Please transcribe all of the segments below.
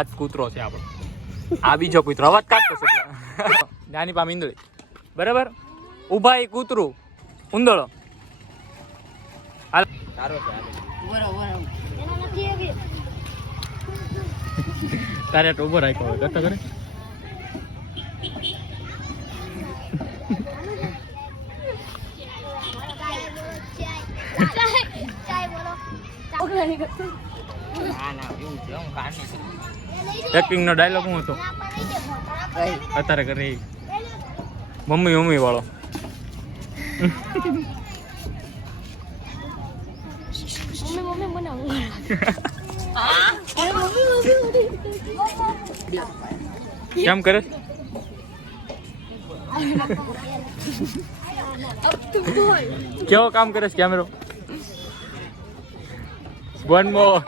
આજ કૂતરો છે આપણો. આ બીજો કૂતરો અવાજ કાઢતો છે. નાની પામ ઈંદળી બરાબર. ઉભા એ કૂતરું ઉંદળો. તારે તો ઉભો રાખ્યો હોય કરતો કરે. એક્ટિંગ નો ડાયલોગ હું હતો અત્યારે કરે મમ્મી મમ્મી વાળો. કેમ કરે કેવો કામ કરે છે કેમેરો વન મોર.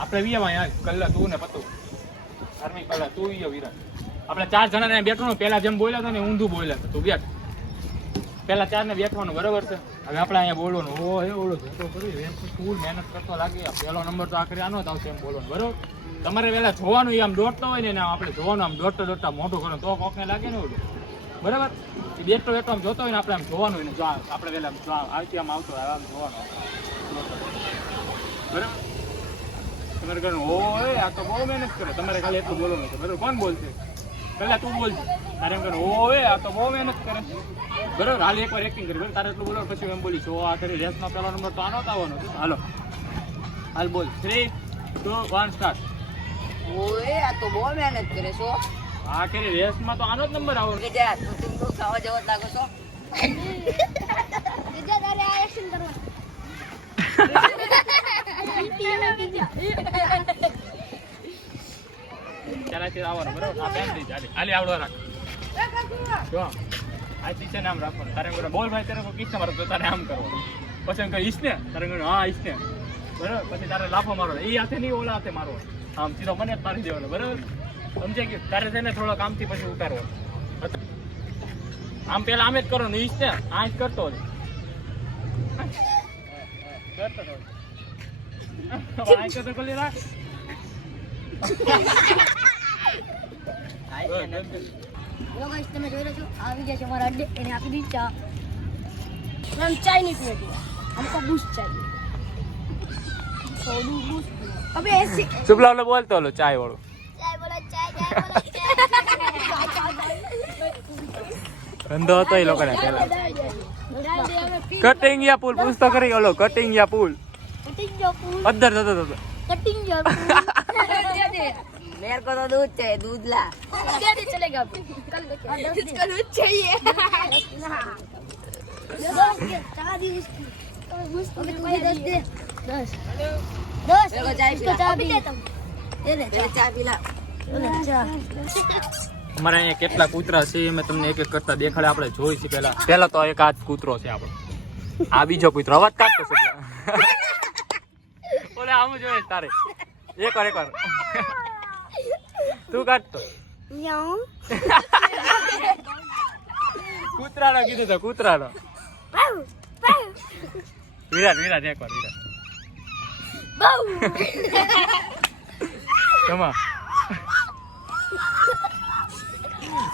આપણે વિયામાં યાર કલ્લા તું ને પતું આર્મી કલ્લા તું વિયો વિરાટ. આપણે 4 જણાને બેઠવાનું. પેલા જેમ બોલ્યા હતા ને ઊંધું બોલ્યા હતા. તું બેઠ. પેલા 4 ને બેઠવાનું બરાબર છે. હવે આપણે અહીંયા બોલવાનું. ઓ એ ઓળો તો કરી એમ ફૂલ મહેનત કરતો લાગે. પહેલો નંબર તો આખરે આનો જ આવશે એમ બોલવાનું બરોબર. તમારે પેલા જોવાનું આમ દોડતો હોય ને આપણે જોવાનું આમ દોડતા મોટું કરો તો કોકને લાગે ને ઓલું બરાબર. એ બેઠો આમ જોતો હોય ને આપણે આમ જોવાનું હોય ને જો આપણે પેલા આવતી આમ આવતો હોય આમ જોવાનું બરાબર. તમારે કહ્યું ઓય આ તો બહુ મહેનત કરે. તમારે ખાલી એટલું બોલવાનું છે બરાબર. કોણ બોલશે પહેલા તું બોલશે. તારે એમ કહ્યું ઓય આ તો બહુ મહેનત કરે બરાબર. હાલ એકવાર એક્ટિંગ કરી બરાબર. તારે એટલું બોલો પછી એમ બોલીશ ઓ આ કરી રેસમાં પહેલો નંબર તો આનો જ આવવાનો છે. હાલો હાલ બોલ 3, 2, 1 સ્ટાર્ટ. ઓય આ તો બહુ મહેનત કરે છો. આ કરી રેસમાં તો આનો જ નંબર આવવાનો. કે જા તું તો ખાવા જવા લાગો છો. બીજા તારે આ એક્શન કરવાનું. ચાલાથી આવવાનો બરાબર. આ પેન દઈ ચાલે હાલી આવડો રાખ જો આ પીછે નામ રાખવાનું. તારે એમ બોલ ભાઈ તારે કોઈ કિસ્સા મારો તો તારે આમ કરવાનું. પછી એમ કહે ઈસને તારે હા ઈસને બરાબર. પછી તારે લાફો મારો એ હાથે નહીં ઓલા હાથે મારો આમ સીધો મને જ મારી દેવાનો બરાબર. સમજાય ગયું. તારે છે ને થોડો કામથી પછી ઉતારવાનો. આમ પેલા આમ જ કરો ને ઈસને આ જ કરતો જ કરતો ખોલી રાખ. તમે જોઈ રહ્યો છો આવી ગયા છે અમારા અડ્ડે. એને આપી દીધી ચા. મેમ ચાય नहीं पीने हमको बूस्ट चाहिए. सोडू बूस्ट. अबे ऐसे શુભલા ને બોલતો લો ચાય વાળો. चाय बोला चाय ધંધો હતો એ લોકોને પેલા. કટિંગ યા પુલ પૂછતો કરી ઓલો કટિંગ યા પુલ અદ્ધર થતો હતો. कटिंग जो मेरे को तो दूध चाहिए. दूध ला. दे दे चलेगा कल इसको दूध चाहिए. चाय दी उसकी. अबे तू 10 दे 10 मेरे को चाय इसको चाय भी देता हूँ. दे दे चाय पिला. અમારે અહીંયા કેટલા કૂતરા છે મેં તમને એક એક કરતા દેખાડે. આપણે જોઈ છે પેલા તો એક આ કૂતરો છે આપણો. આ બીજો કૂતરો અવાજ કાઢતો છે. ઓલે આમ જોઈએ તારે એકવાર તું કાઢતો કૂતરાનો કીધું તો કૂતરાનો. વિરાટ એકવાર વિરાટ તમા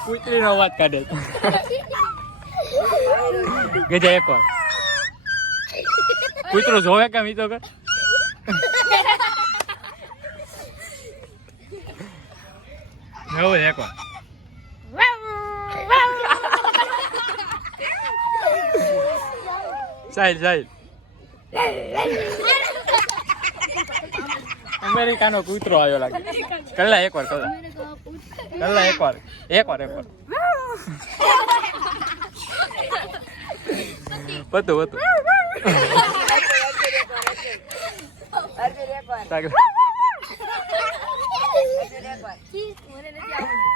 કૂતરીનો અવાજ કાઢે ગજા એકવાર કૂતરો જોવે કેમ ઈ તો કર. એવું એકવાર સાહિલ અમેરિકાનો કૂતરો આવ્યો લાગે. કલ્લા એકવાર પતું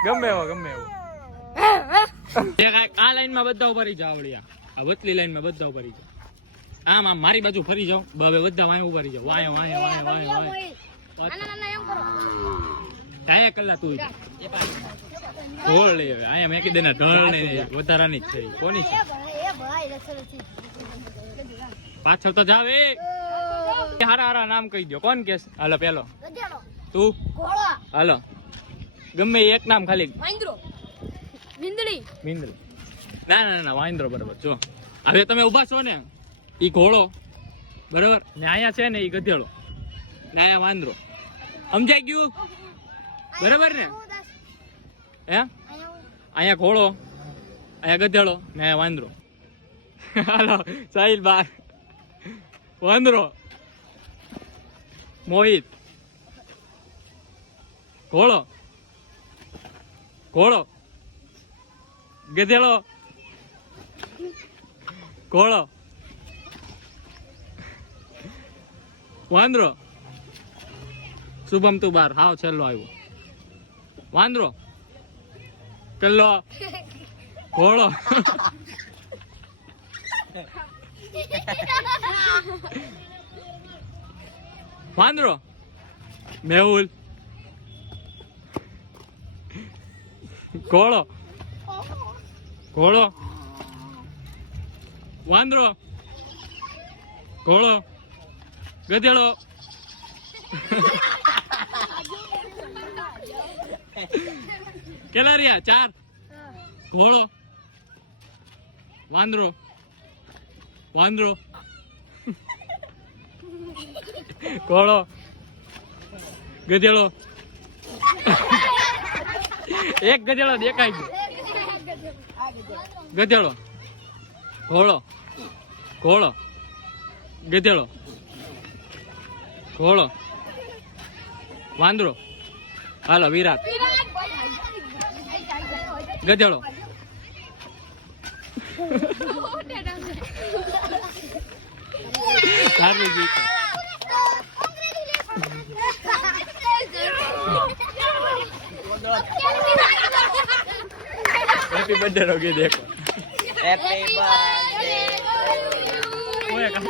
ગમે એવો આ લાઈન માં બધા ઉભા રહી જાવ. આ વતલી લાઈન માં બધા ઉભા રહી જાવ. આમ મારી બાજુ ફરી જાવ. હવે બધા વાય ઉભા રહી જાવ. વાય નાના એમ કરો. કાયા કલ્લા તું ઢોળ લઈ આવે અહીંયા મેકી દેના ઢોળ ને વધારાની જ છે ઈ. કોની છે એ ભાઈ રસરથી પાછળ તો જાવ એ હારા હારા નામ કહી દો કોણ કેસ હાલો પેલો ગધેડો તું ઘોડો હાલો ગમે ઈ એક નામ ખાલી વાંદરો મીંદડી મિંદ્ર ના ના ના વાંદરો બરાબર જો હવે તમે ઊભા છો ને ઈ ઘોડો બરાબર ને અહીંયા છે ને ઈ ગધેડો ને અહીંયા વાંદરો સમજાઈ ગયું બરાબર ને હે અહીંયા ઘોડો અહીંયા ગધેડો ને અહીંયા વાંદરો હાલો સાહિલ બાર વાંદરો મોહિત ઘોડો ઘોડો ગધેડો ઘોડો વાંદરો શુભમ તું બાર હાવ છેલ્લો આવ્યો વાંદરો પેલો ઘોડો વાંદરો મેહુલ ઘોડો ઘોડો વાંદરો ઘોડો ગધેડો કેટલા રહ્યા 4 ઘોડો વાંદરો વાંદરો ઘોડો ગધેડો એક ગધેડો દેખાય છે ગધેડો ઘોડો ઘોડો ગધેડો ઘોડો વાંદરો હાલો વિરાટ ગધેડો સારું ગીત હેપી બર્થડે રોગી દેખો હેપી બર્થડે ઓય કામ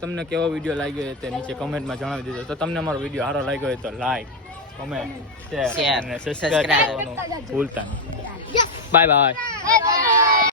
તમને કેવો વિડીયો લાગ્યો હોય તે નીચે કમેન્ટમાં જણાવી દીધો તો તમને અમારો વિડીયો સારો લાગ્યો હોય તો લાઈક કમેન્ટ શેર અને સબસ્ક્રાઇબ કરવાનું ભૂલતા નહીં બાય બાય